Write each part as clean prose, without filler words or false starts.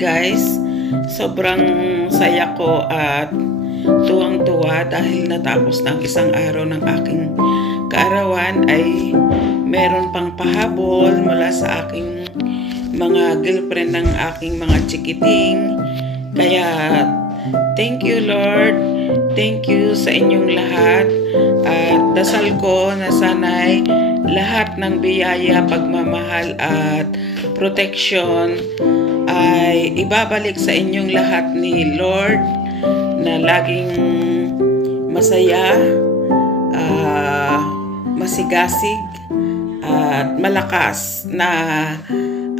Guys, sobrang saya ko at tuwang-tuwa dahil natapos ng isang araw ng aking kaarawan ay meron pang pahabol mula sa aking mga girlfriend ng aking mga chikiting. Kaya thank you Lord, thank you sa inyong lahat at dasal ko na sana'y lahat ng biyaya, pagmamahal at protection ay ibabalik sa inyong lahat ni Lord na laging masaya, masigasig at malakas na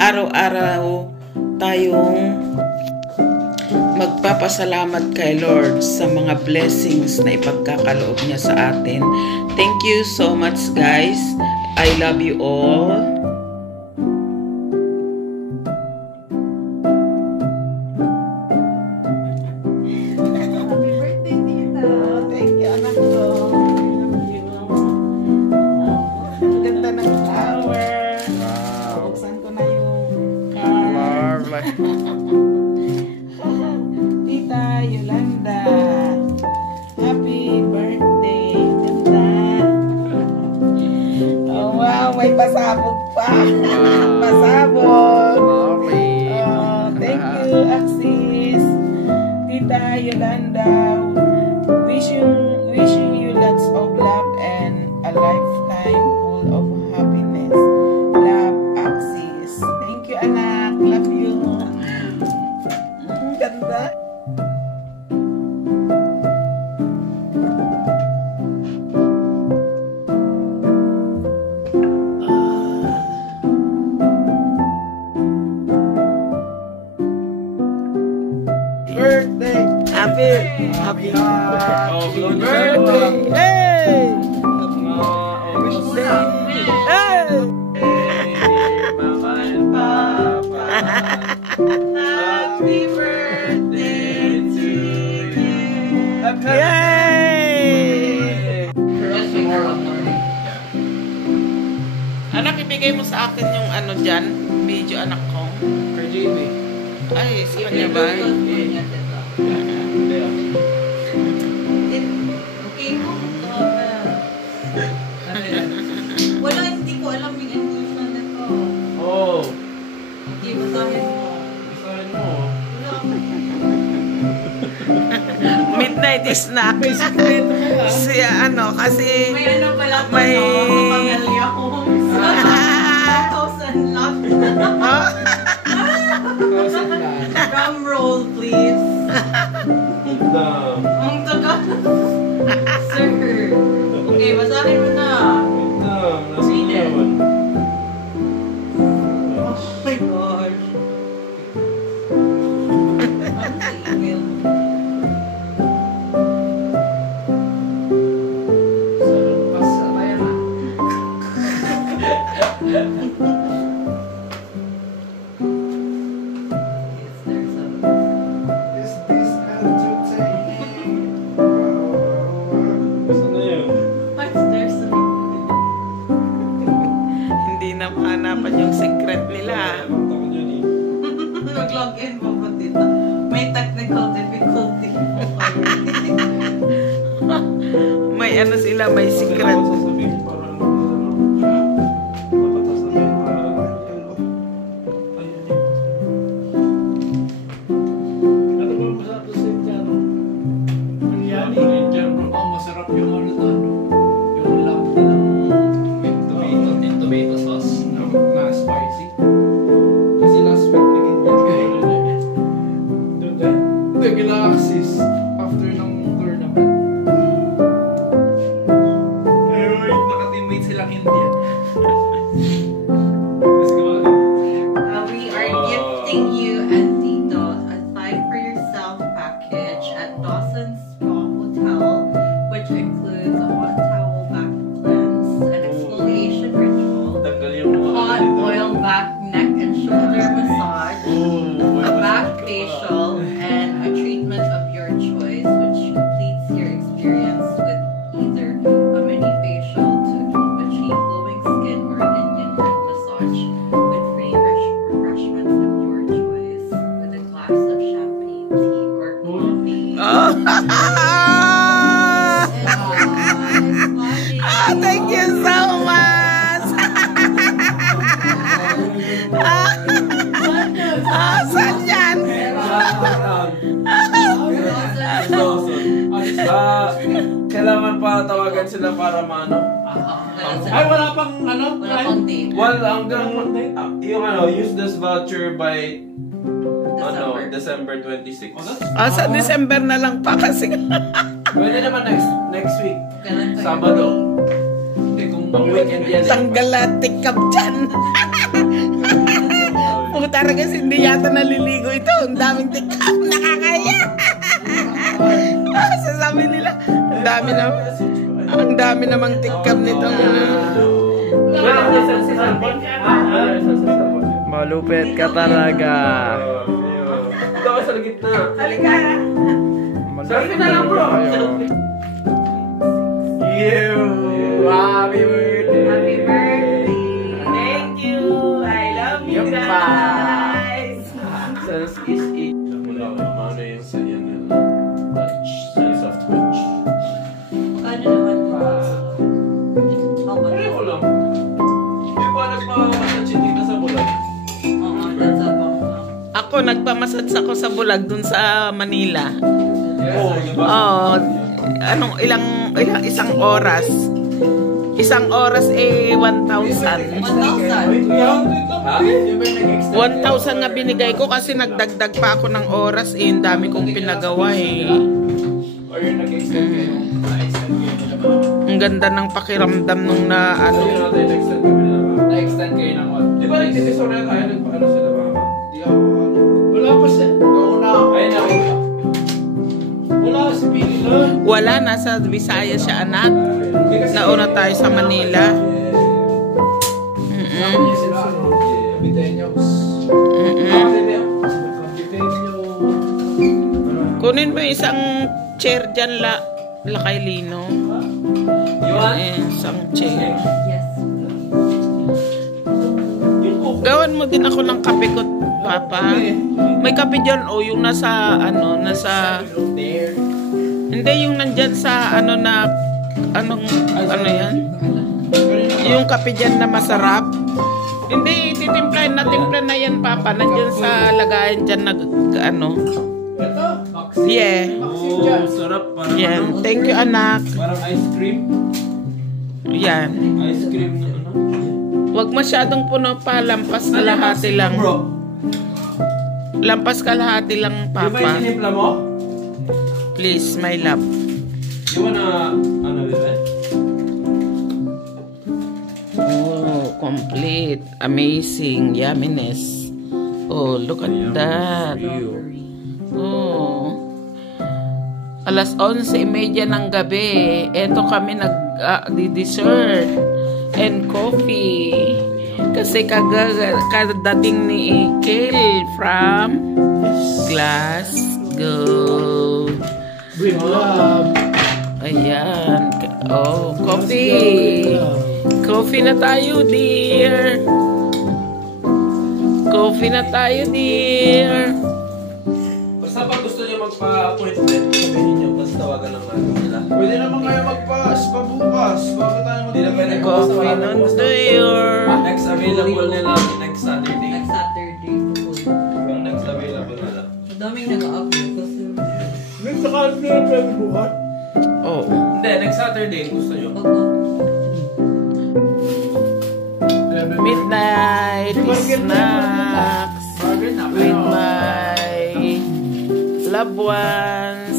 araw-araw tayong magpapasalamat kay Lord sa mga blessings na ipagkakaloob niya sa atin. Thank you so much guys. I love you all. Tita Yolanda, happy birthday. Ganda. Oh wow, may pasabog pa. Pasabog. Oh, thank you, Axis. Tita Yolanda, wishing you lots of love and a lifetime full of happiness. Love, Axis. Thank you, anak. Love you. Ganda. Birthday. Happy birthday. Hey. Happy birthday to you. Yay! Anak, ibigay mo sa akin yung ano dyan, video anak ko. Kay JB. Ay, sa kanya ba? Wala, hindi ko alam yung endorse nito. Oh. Okay, basahin mo. Basahin mo. Wala ako. Midnight snack. Siya ano, kasi May ano pala ito, may... no? Pamilya homes. 1,000 lot. Drum roll, please. Ang taga. Sir. Okay, basahin mo na. Read it. Oh my gosh. Ang email. Hindi na mahanapan yung secret nila. Nag-log in po po dito. May technical difficulty. May ano sila, may secret. Masarap yung ano doon. Yung lamp ng tomato sauce na spicy. Kasi last week naging doon. Hindi, kila-axis after ng tournament. Anyway, naka-teammate silang Indian. We are gifting you and Tito a Time for Yourself package at Dawson's Spa Hotel, which includes a hot towel back cleanse, an exfoliation ritual, hot oil back neck and shoulder massage, a back facial, and a treatment of your choice, which completes your experience with either a mini facial to achieve glowing skin or an Indian head massage with free refreshments of your choice. tawagan sila para maano. Ay, wala pang ano? Wala pang date. Well, hanggang yung ano, use this voucher by December 26. Sa December na lang pa kasi. Pwede naman next week. Ganun tayo. Sabado. Hindi, kung pang weekend yan. Tanggal lahat tikap dyan. Puta na kasi hindi yata naliligo ito. Ang daming tikap. Nakakaya. Sasabi nila, ang dami namang tikap nito. Malupit ka talaga. Ito ako sa gitna. Halika na. Selfie na lang, bro. Happy birthday. Happy birthday. Thank you. I love you guys. Says is it. Wala ka naman na yung sanya na size of touch. Ano naman ba? Pareho lang. Di ba nagpapatouch dito sa bulan? Oo, that's a bang. Ako, nagpamassage ako sa Bulag dun sa Manila. Oo, diba? Oo. Isang oras. Isang oras 1,000. 1,000. 1,000 nga binigay ko kasi nagdagdag pa ako ng oras Ang dami kong pinagawa Or yung nag-extend kayo? Na-extend kayo na naman? Ang ganda ng pakiramdam nung na Ano yun natin, na-extend kayo na naman? Na-extend kayo ng what? Di ba nagtitisore na tayo? Nagpaano sila mama? Di ako. Wala pa siya. Kauna. Ay, nakita. Wala si Pili lang. Wala, nasa Visayas siya anak. Nauna tayo sa Manila. Sabi sila, ano? Bitenyos. Kunin mo yung isang chair dyan lakay Lino. Isang chair. Yes. Gawan mo din ako ng kape ko, Papa. May kape dyan yung nasa hindi yung nandyan sa ano yan? Yung kape dyan na masarap. Hindi, titimplahin na na yan, Papa. Nandyan sa lagayan dyan na Yeah. Oh, sarap. Parang Yeah. Thank you, anak. Parang ice cream. Yan. Ice cream na ano? Huwag masyadong puno pa. Lampas kalahati lang. Bro, Lampas kalahati lang, di ba yung Papa. tinimpla mo? Please, my love. You wanna, ano yun eh? Oh, complete. Amazing. Yumminess. Oh, look at that. Oh. Alas 11:30 ng gabi. Eto kami nag-dessert and coffee. Kasi kadating ni Kale from Glasgow. Bring love. Ayan. Oh, coffee. Coffee na tayo, dear. Coffee na tayo, dear. Basta pag gusto niyo magpa-appointment, sabihin niyo, basta tawagan lang natin nila. Pwede naman kayo magpa-spa bukas. Bago tayo mag-dinner. Coffee na, dear. Next available nila, next Saturday. Next Saturday. Yung next available nila. Ang daming nag-upload kasi Oh. Hindi, next Saturday gusto niyo. Midnight snacks with my loved ones.